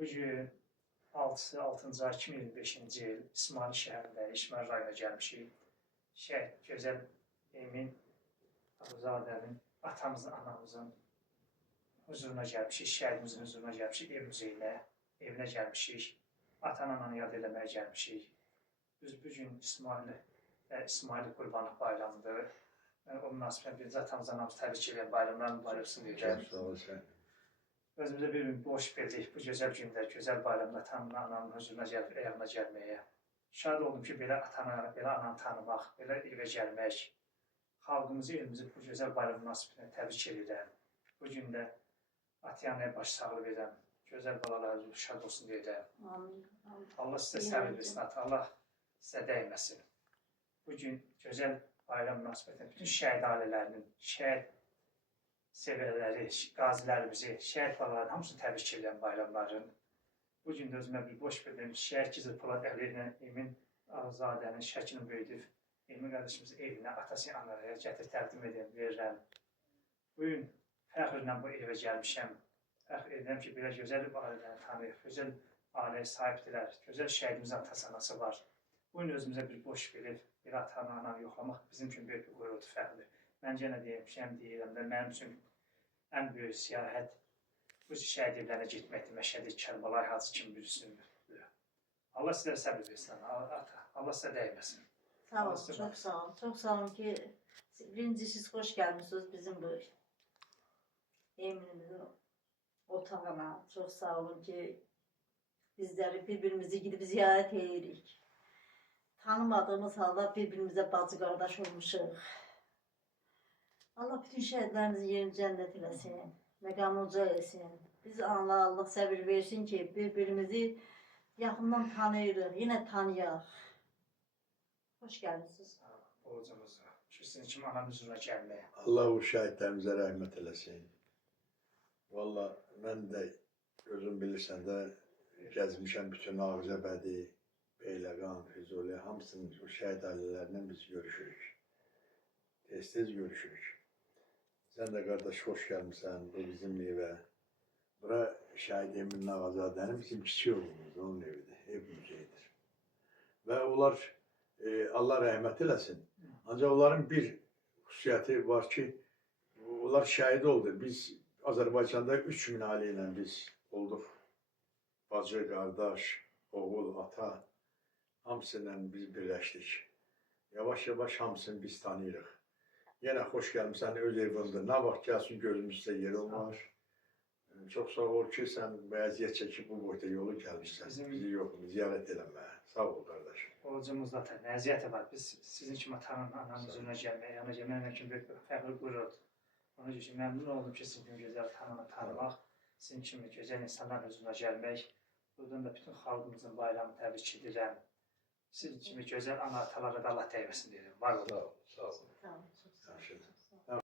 Bugün 6-6-cı ay 2025-ci il İsmail şəhərində, İsmail rayona gəlmişik. Şəhid gözəl Emin Abuzadənin, atamızın, anamızın huzuruna gəlmişik, şəhidimizin huzuruna gəlmişik, evinə gəlmişik. Atan-ananı yad eləməyə gəlmişik. Biz bugün İsmail Qurbanlıq bayramıdır. O münasibətlə biz atamızın, anamızı təbrik edən bayramlar mübarək olsun deyəcəm. Özümüzə bir gün boş verdik bu gözəl gündə, gözəl bayramda atanın, anamın huzuruna gəlib, ayağına gəlməyə. Şad oldum ki, belə atanı, belə ananı tanımaq, belə evə gəlmək, xalqımızı, elimizi bu gözəl bayram münasibətlə təbrik edirəm. Bu gün də ata-anaya baş sağlıq edirəm, gözəl balalarınız şad olsun deyirəm. Allah sizə səbir versin, Allah sizə dəyməsin. Bu gün gözəl bayram münasibətlə bütün şəhid ailələrinin, şəhid sevərləri, qazilərimizi, şəhid balalarının hamısını təbrik edirəm bayramların. Bu gün də özümə bir boş verdim, şəhid Gizir Polad Əliyevlə Emin Abuzadənin şəklini böyüdüb, Emin qardaşımızın evinə, atası, anaya gətirib təqdim verirəm. Bugün fəxrlə bu evə gəlmişəm. Fəxr edirəm ki, belə gözəl ailələri tanıyıq, gözəl ailəyə sahibdirlər, gözəl şəhidimizin atası, anası var. Bugün özümüzə bir boş verib, bir atanı, ananı yoxlamaq bizim üçün böyük bir qürurdur, fəxrdir. Mən yenə deyirəm də, mənim üçün ən böyük siyahət bu şəhid evlərinə getməkdir, Məşədi Kərbalay Hacı kimi birisinidir. Allah sizə səbir versin, Allah sizə dəyməsin. Sağ olun, çok sağ olun. Çok sağ olun ki birinci siz hoş gelmişsiniz bizim bu Emin'imizin otağına. Çok sağ olun ki bizleri birbirimizi gidip ziyaret edirik. Tanımadığımız halde birbirimize bacı kardeş olmuşuz. Allah bütün şehitlerimizin yerini cennet eləsin, məqamı uca eləsin. Biz Allah səbir versin ki birbirimizi yaxından tanıyırıq, yine tanıyaq. Hoş geldiniz. Borcumuza, ki sizin kimi anamın huzuruna gəlməyə. Allah o şəhidlərimizə rəhmət eləsin. Valla mən də özüm bilirsən də gəzmişəm bütün Ağcabədi, Beyləqan, Füzuli, hamısının o şəhid ailələrindən biz görüşürük. Tez-tez görüşürük. Sən də qardaş xoş gəlmişsən bu bizim evə. Bura şəhid Emin Abuzadənin bizim kiçik oğlumuz, onun evidir, ev müzeyidir. Və onlar Allah rəhmət eləsin. Ancaq onların bir xüsusiyyəti var ki, onlar şəhid oldu. Biz Azərbaycanda 3000 ailə ilə biz olduq. Bacı, qardaş, oğul, ata, hamısıyla biz birləşdik. Yavaş-yavaş hamısını biz tanıyırıq. Yenə xoş gəlmişsən öz evində. Nə vaxt gəlsin gözümüzdə yerin var. Çox sağ ol ki, sən vəziyyət çəkib bu boyda yolu gəlmişsən. Bizi yoxluğunu ziyarət eləməyə. Sağ ol qardaş. Borcumuzda da nəziyyəti var. Biz sizin kimi atanın, ananın huzuruna gəlməyə, yana gəlməyə kimi böyük fəxr qürurdur. Onun üçün məmnun oldum ki, sizin kimi gözəl tanımaq, sizin kimi gözəl insanların huzuruna gəlmək. Buradan da bütün xalqımızın bayramını təbrik edirəm. Sizin kimi gözəl ana-atalara da Allah dəyməsin deyirəm. Var olun. Sağ ol. Sağ olun. Çok sağ olun.